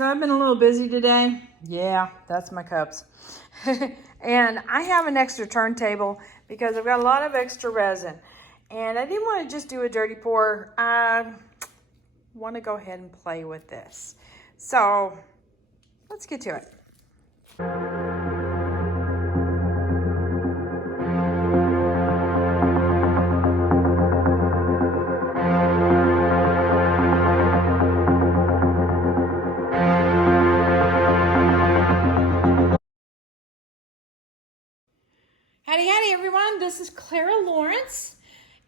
So I've been a little busy today. Yeah, that's my cups. And I have an extra turntable because I've got a lot of extra resin. And I didn't want to just do a dirty pour. I want to go ahead and play with this. So let's get to it. Howdy, howdy, everyone. This is Clara Lawrence,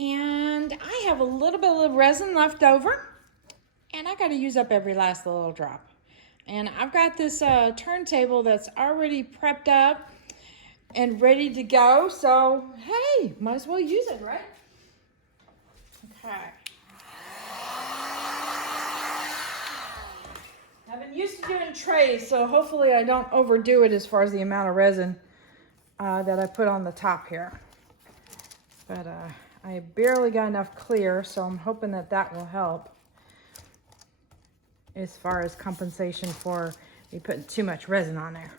and I have a little bit of resin left over, and I got to use up every last little drop. And I've got this turntable that's already prepped up and ready to go, so hey, might as well use it, right? Okay. I've been used to doing trays, so hopefully I don't overdo it as far as the amount of resin that I put on the top here. But I barely got enough clear, so I'm hoping that that will help as far as compensation for me putting too much resin on there.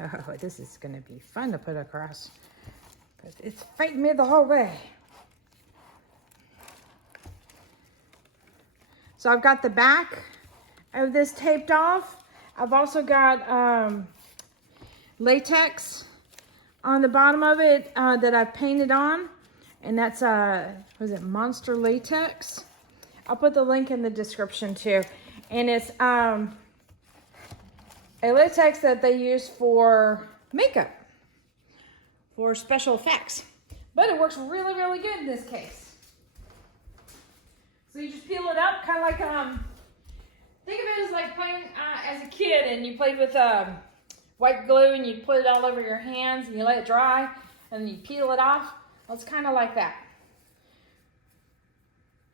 Oh, this is going to be fun to put across because it's fighting me the whole way. So I've got the back of this taped off. I've also got latex on the bottom of it that I've painted on, and that's was it Monster Latex? I'll put the link in the description too. And it's a latex that they use for makeup, for special effects, but it works really, really good in this case. So you just peel it up, kind of like think of it as like playing as a kid, and you played with white glue and you put it all over your hands and you let it dry and then you peel it off. Well, it's kind of like that.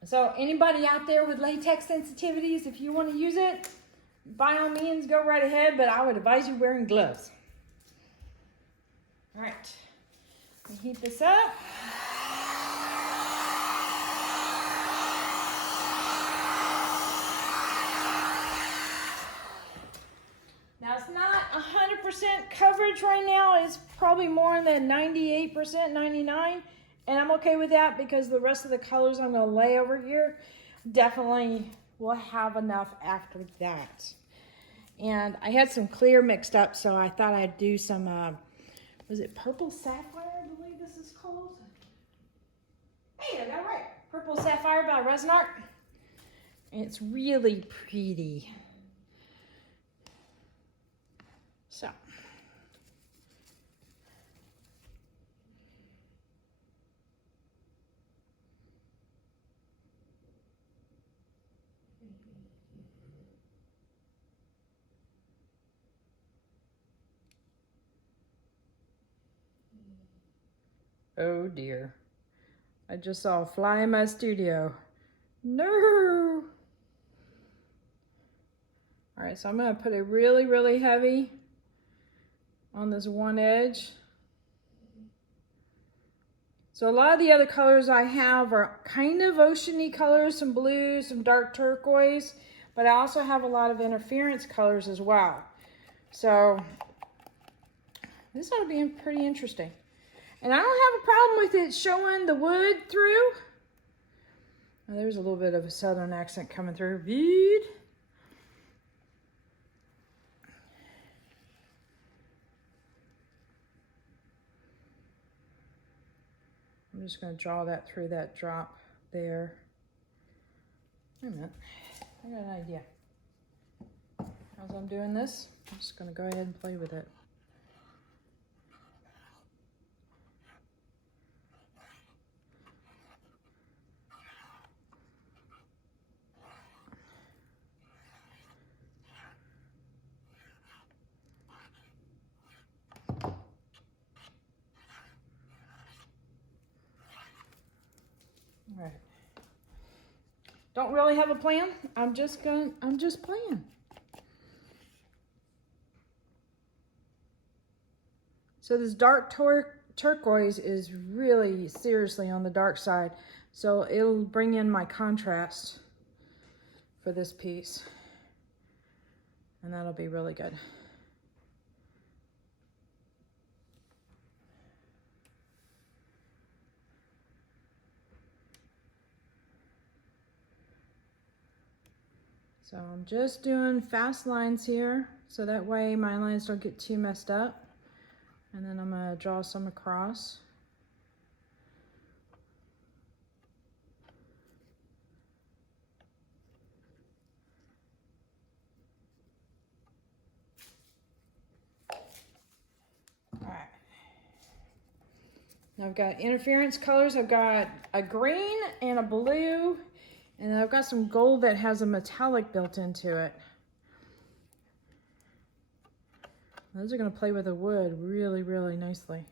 So anybody out there with latex sensitivities, if you want to use it, by all means go right ahead, but I would advise you wearing gloves. All right, let me heat this up. Now it's not 100% coverage right now. It's probably more in the 98%, 99%. And I'm okay with that because the rest of the colors I'm going to lay over here definitely will have enough after that. And I had some clear mixed up, so I thought I'd do some, was it Purple Sapphire, I believe this is called? Hey, I got it right. Purple Sapphire by Resin Art. And it's really pretty. So. Oh dear. I just saw a fly in my studio. No. All right, so I'm going to put it really, really heavy on this one edge. So a lot of the other colors I have are kind of oceany colors, some blues, some dark turquoise, but I also have a lot of interference colors as well. So this ought to be pretty interesting. And I don't have a problem with it showing the wood through. Oh, there's a little bit of a southern accent coming through. Bead. I'm just going to draw that through that drop there. Wait a minute. I got an idea. As I'm doing this, I'm just going to go ahead and play with it. All right. Don't really have a plan. I'm just playing. So this dark turquoise is really seriously on the dark side. So it'll bring in my contrast for this piece. and that'll be really good. So I'm just doing fast lines here, so that way my lines don't get too messed up. And then I'm gonna draw some across. All right. Now I've got interference colors. I've got a green and a blue, and then I've got some gold that has a metallic built into it. Those are going to play with the wood really, really nicely.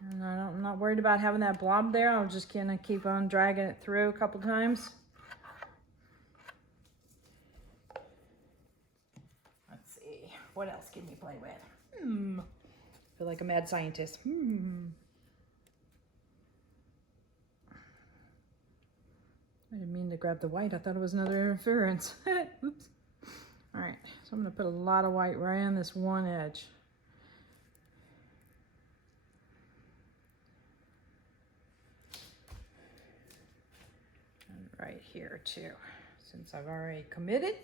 And I'm not worried about having that blob there. I'm just going to keep on dragging it through a couple times. Let's see, what else can you play with? I feel like a mad scientist. I didn't mean to grab the white. I thought it was another interference. Oops. All right, so I'm going to put a lot of white right on this one edge. And right here too, since I've already committed.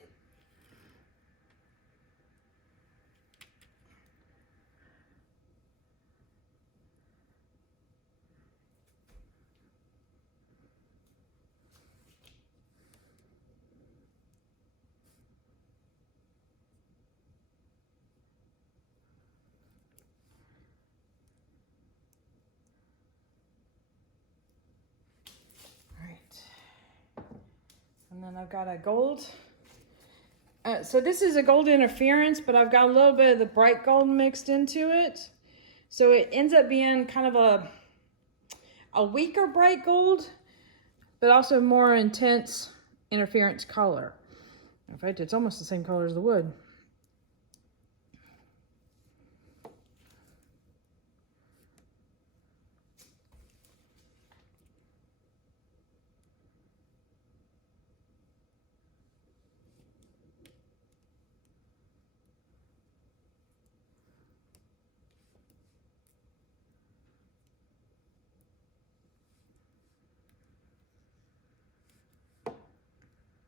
And then I've got a gold. So this is a gold interference, but I've got a little bit of the bright gold mixed into it. So it ends up being kind of a weaker bright gold, but also more intense interference color. In fact, it's almost the same color as the wood.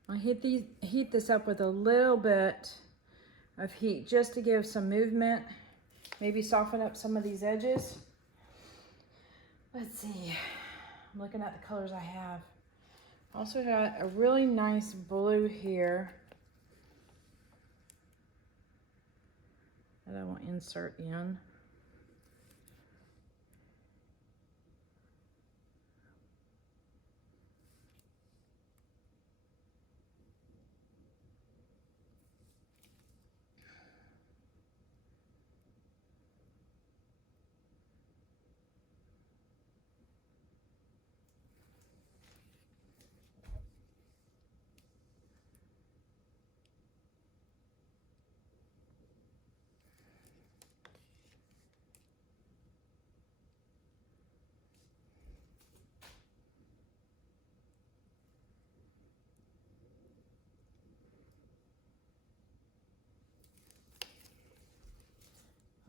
I heat this up with a little bit of heat just to give some movement, maybe soften up some of these edges. Let's see, I'm looking at the colors I have. Also got a really nice blue here that I will insert in.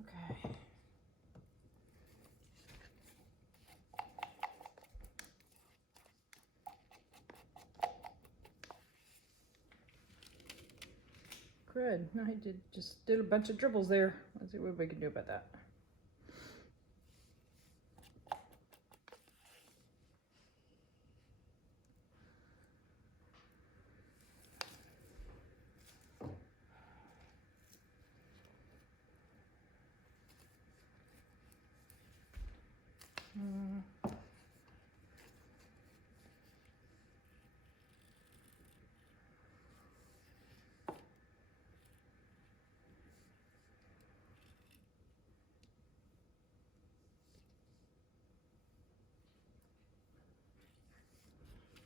Okay. Good. I just did a bunch of dribbles there. Let's see what we can do about that.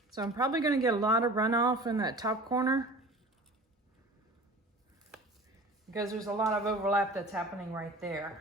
So I'm probably going to get a lot of runoff in that top corner. because there's a lot of overlap that's happening right there.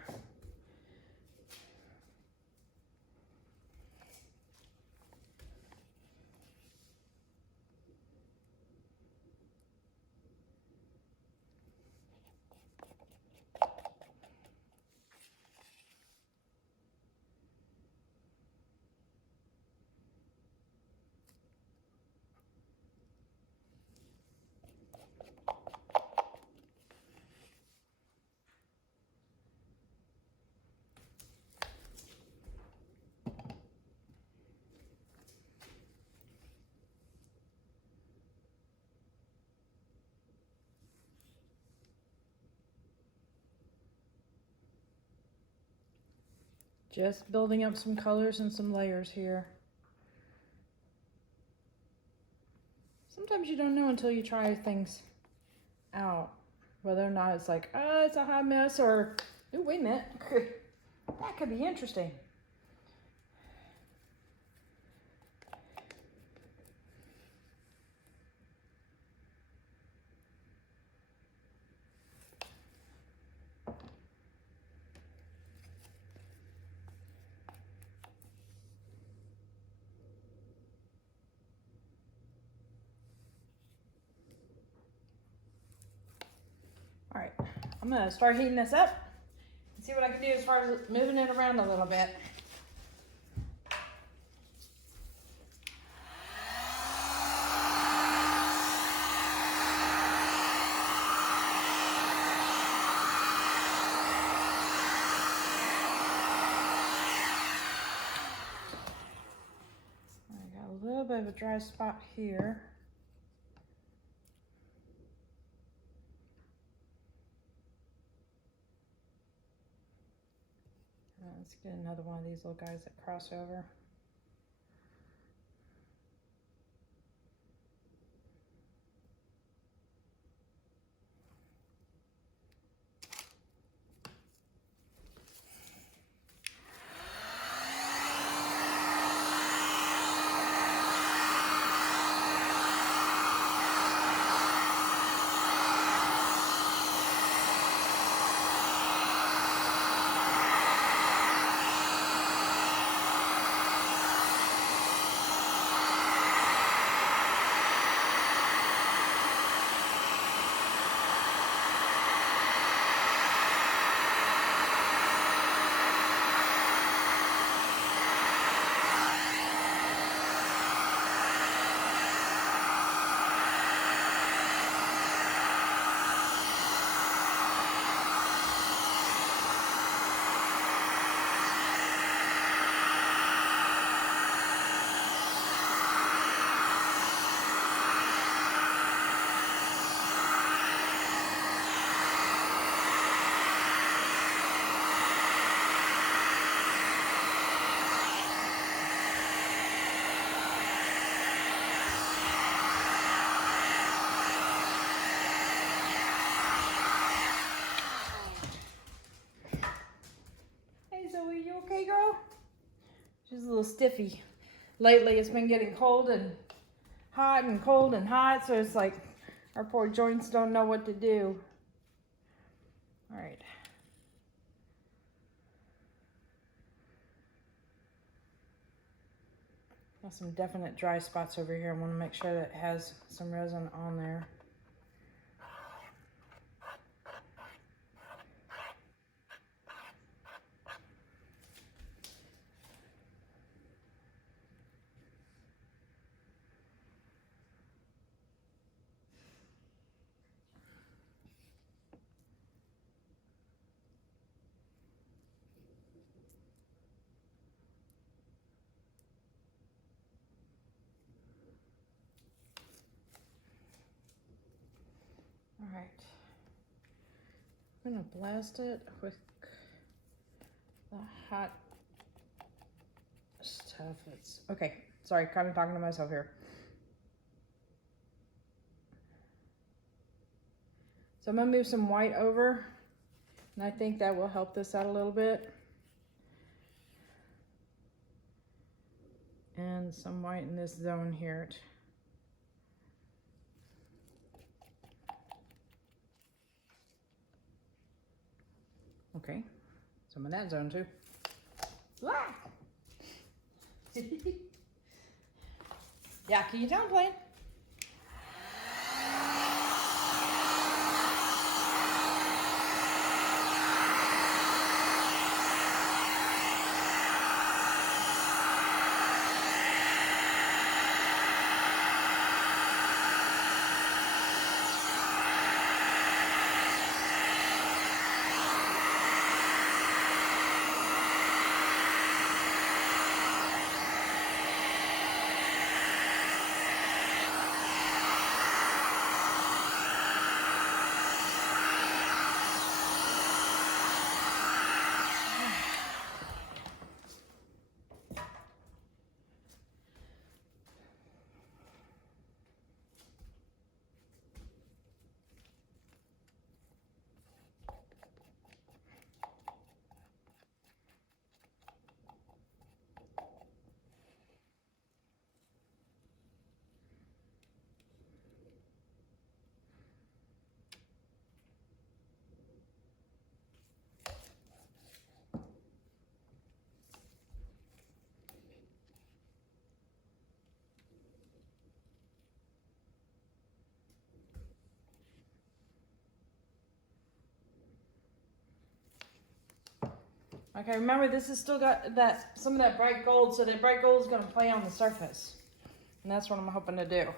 Just building up some colors and some layers here. Sometimes you don't know until you try things out, whether or not it's like, oh, it's a hot mess, or, oh, wait a minute, that could be interesting. All right, I'm gonna start heating this up and see what I can do as far as moving it around a little bit. I got a little bit of a dry spot here. Let's get another one of these little guys that cross over. Okay, girl? She's a little stiffy. Lately, it's been getting cold and hot and cold and hot, so it's like our poor joints don't know what to do. All right. Got some definite dry spots over here. I want to make sure that it has some resin on there. All right, I'm gonna blast it with the hot stuff. It's okay. Sorry, kind of talking to myself here. So I'm gonna move some white over, and I think that will help this out a little bit. And some white in this zone here. Okay, some of that zone too. Ah! Yeah, can you tell I'm playing? Okay, remember this has still got some of that bright gold, so that bright gold is going to play on the surface. And that's what I'm hoping to do.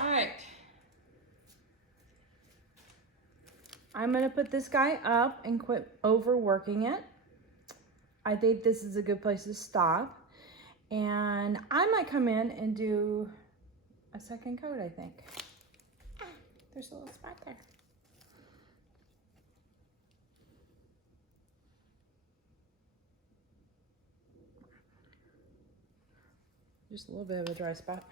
All right. I'm going to put this guy up and quit overworking it. I think this is a good place to stop. And I might come in and do a second coat, I think. Ah, there's a little spot there. Just a little bit of a dry spot.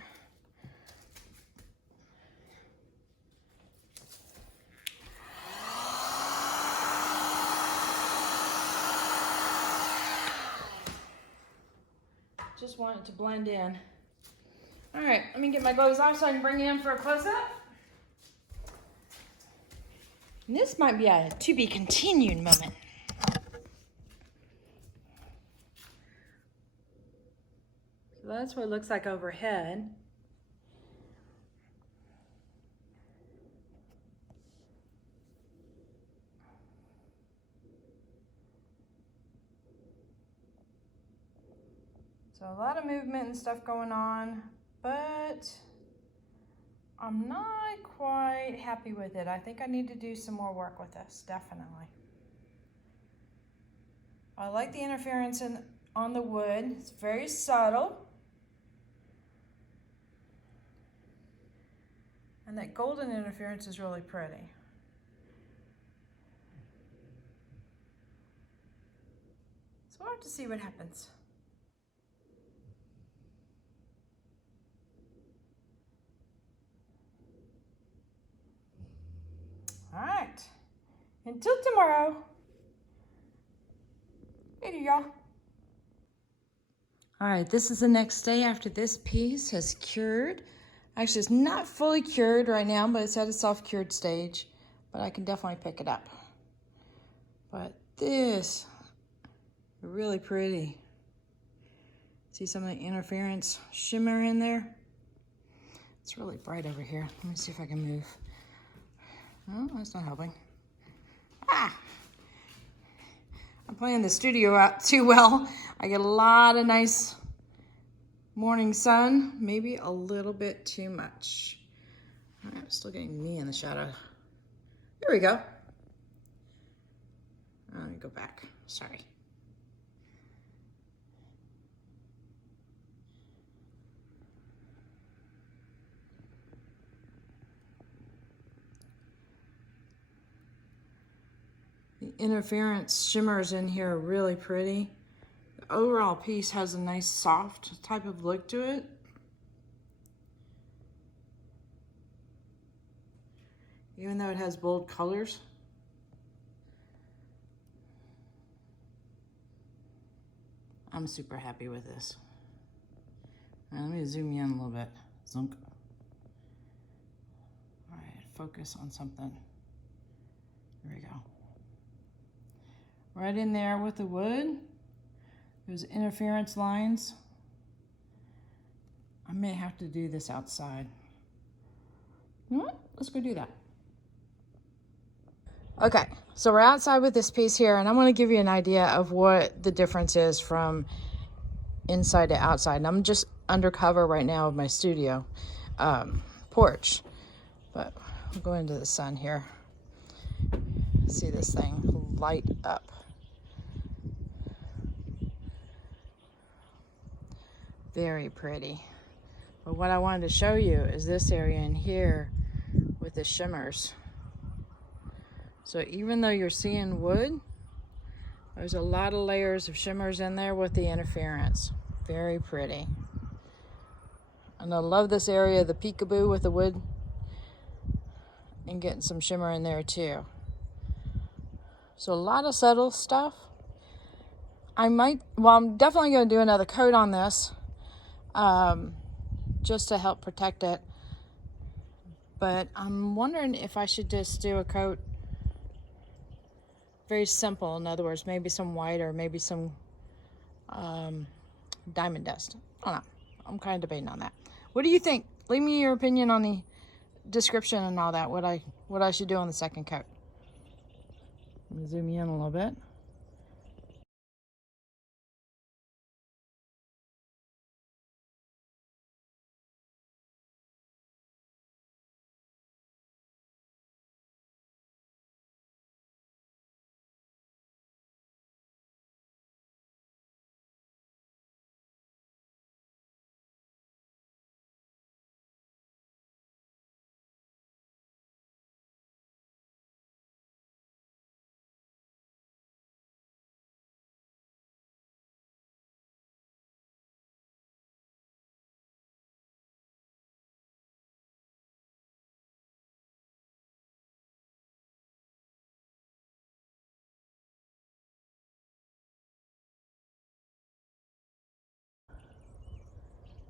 Just want it to blend in. All right, let me get my gloves off so I can bring it in for a close-up. This might be a to be continued moment. So that's what it looks like overhead. So a lot of movement and stuff going on, but I'm not quite happy with it. I think I need to do some more work with this, definitely. I like the interference on the wood. It's very subtle. And that golden interference is really pretty. So we'll have to see what happens. All right, until tomorrow. Later, y'all. All right, this is the next day after this piece has cured. Actually, it's not fully cured right now, but it's at a soft cured stage, but I can definitely pick it up. But this, really pretty. See some of the interference shimmer in there? It's really bright over here. Let me see if I can move. Oh, that's not helping. Ah! I'm playing the studio out too well. I get a lot of nice morning sun, maybe a little bit too much. I'm still getting me in the shadow. There we go. Let me go back, sorry. The interference shimmers in here are really pretty. The overall piece has a nice soft type of look to it. Even though it has bold colors. I'm super happy with this. All right, let me zoom you in a little bit. Zunk. All right, focus on something. There we go. Right in there with the wood, there's interference lines. I may have to do this outside. You know what? Let's go do that. Okay, so we're outside with this piece here, and I'm going to give you an idea of what the difference is from inside to outside. And I'm just undercover right now of my studio porch, but we'll go into the sun here. See this thing light up. Very pretty. But what I wanted to show you is this area in here with the shimmers. So even though you're seeing wood, there's a lot of layers of shimmers in there with the interference. Very pretty. And I love this area, the peekaboo with the wood, and getting some shimmer in there too. So a lot of subtle stuff. I'm definitely going to do another coat on this, just to help protect it. But I'm wondering if I should just do a coat very simple. In other words, maybe some white or maybe some diamond dust. I don't know. I'm kind of debating on that. What do you think? Leave me your opinion on the description and all that. What I should do on the second coat. Let me zoom you in a little bit.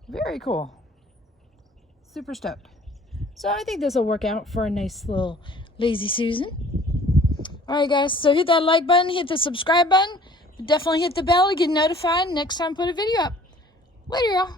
Very cool. Super stoked. So I think this will work out for a nice little lazy Susan. All right, guys. So hit that like button, hit the subscribe button. Definitely hit the bell to get notified next time I put a video up. Later, y'all.